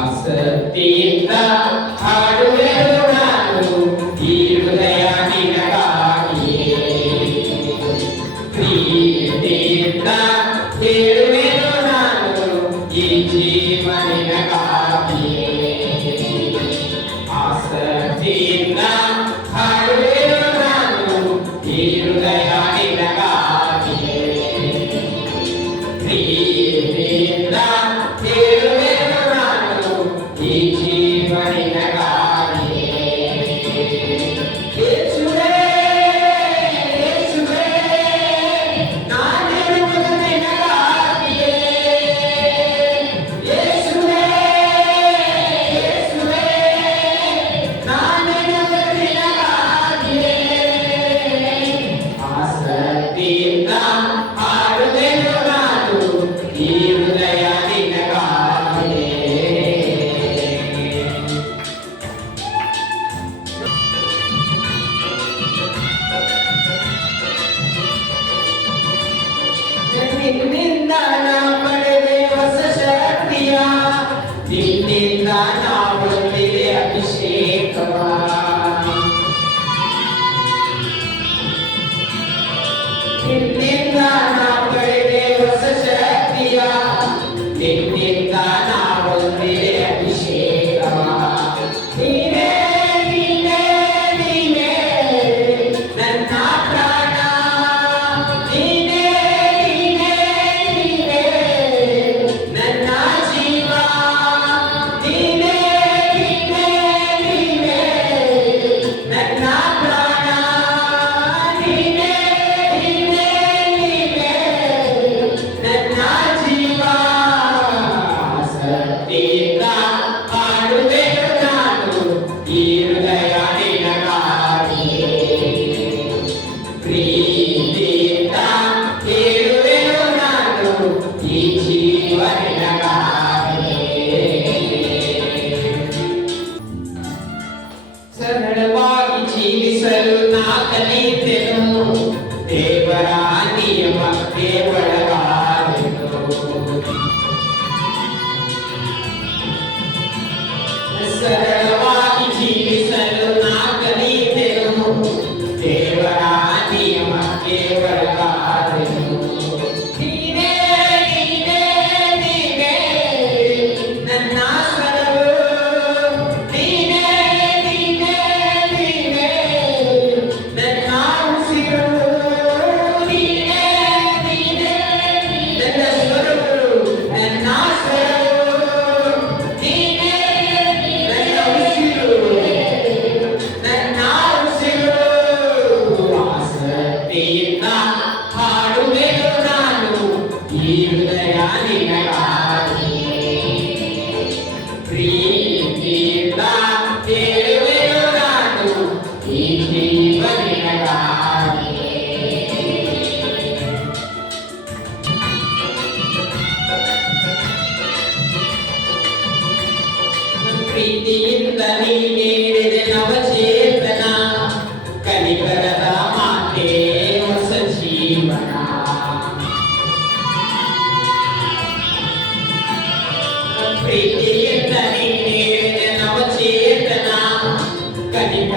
ಆಸಕ್ತಿಯಿಂದ ಹಾಡುವೆನು ನಾನು ಈ ಹೃದಯ ನಿನಗಾಗಿಯೇ. ಪ್ರೀತಿಯಿಂದ ಹೇಳುವೆನು ನಾನು ಈ ಜೀವ ನಿನಗಾಗಿಯೇ. ಆಸಕ್ತಿಯಿಂದ ಹಾಡುವೆನು ನಾನು ಈ ಹೃದಯ ನಿನಗಾಗಿಯೇ. ಪ್ರೀತಿಯಿಂದ ಹೇಳುವೆನು ನಾನು ಈ ಜೀವ ನಿನಗಾಗಿಯೇ. ಯೇಸುವೇ, ಯೇಸುವೇ, ನಾನಿರುವುದು ನಿನಗಾಗಿಯೇ. ಯೇಸುವೇ, ಯೇಸುವೇ, ನಾನಿರುವುದು ನಿನಗಾಗಿಯೇ. ಆಸಕ್ತಿಯಿಂದ ಹಾಡುವೆನು ನಾನು ಈ ಹೃದಯ ನಿನಗಾಗಿಯೇ. ನಿನ್ನಿಂದ ನಾ ಪಡೆದೆ ಹೊಸ ಶಕ್ತಿಯ, ನಿನ್ನಿಂದ ನಾ ಹೊಂದಿದೆ ಅಭಿಷೇಕವ. ನಿನ್ನಿಂದ ನಾ ಪಡೆದೆ ಹೊಸ ಶಕ್ತಿಯ, ನಿನ್ನಿಂದ ನಾ ಹೊಂದಿದೆ ಅಭಿಷೇಕವ. ನೀನೇ ನೀನೇ ನೀನೇ ನನ್ನ ಪ್ರಾಣ, ನೀನೇ ನೀನೇ ನೀನೇ ನನ್ನ ಜೀವ. ನೀನೇ ನೀನೇ ನೀನೇ ನನ್ನ ಪ್ರಾಣ, ನೀನೇ ನೀನೇ ನೀನೇ ನನ್ನ ಜೀವ. ಆಸಕ್ತಿಯಿಂದ ಹಾಡುವೆನು ನಾನು ಈ ಹೃದಯ ನಿನಗಾಗಿಯೇ. ಪ್ರೀತಿಯಿಂದ ಹೇಳುವೆನು ನಾನು ಈ ಜೀವ ನಿನಗಾಗಿಯೇ. ಸರಳವಾಗಿ ಜೀವಿಸಲು ನಾ ಕಲಿತೆನು, ದೇವರ ನಿಯಮಕ್ಕೆ ಒಳಗಾದೆನು. ಸರಳವಾಗಿ ಜೀವಿಸಲು ನಾ ಕಲಿತೆನು, ದೇವರ ನಿಯಮಕ್ಕೆ ಒಳಗಾದೆನು. ನೀನೇ ನೀನೇ ನೀನೇ ನನ್ನ ಸ್ವರವು, ನೀನೇ ನೀನೇ ನೀನೇ ನನ್ನ ಉಸಿರು. ನೀನೇ ನೀನೇ ನನ್ನ ಸ್ವರವು, ನನ್ನ ಸ್ವರವು. ನೀನೇ ನನ್ನ ಉಸಿರು, ನನ್ನ ಉಸಿರು. ಆಸಕ್ತಿಯಿಂದ ಹಾಡುವೆನು ನಾನು ಈ ಹೃದಯ ನಿನಗಾಗಿಯೇ. ಪ್ರೀತಿಯಿಂದ ಹೇಳುವೆನು ನಾನು ಈ ಜೀವ ನಿನಗಾಗಿಯೇ. ಪ್ರೀತಿಯಿಂದ ನೀ ನೀಡಿದೆ ನವಚೇತನ, ಕನಿಕರದ ಮಾತೆ ಹೊಸ ಜೀವನ. ಪ್ರೀತಿಯಿಂದ ನೀ ನೀಡಿದೆ ನವಚೇತನ, ಕನಿಕರದ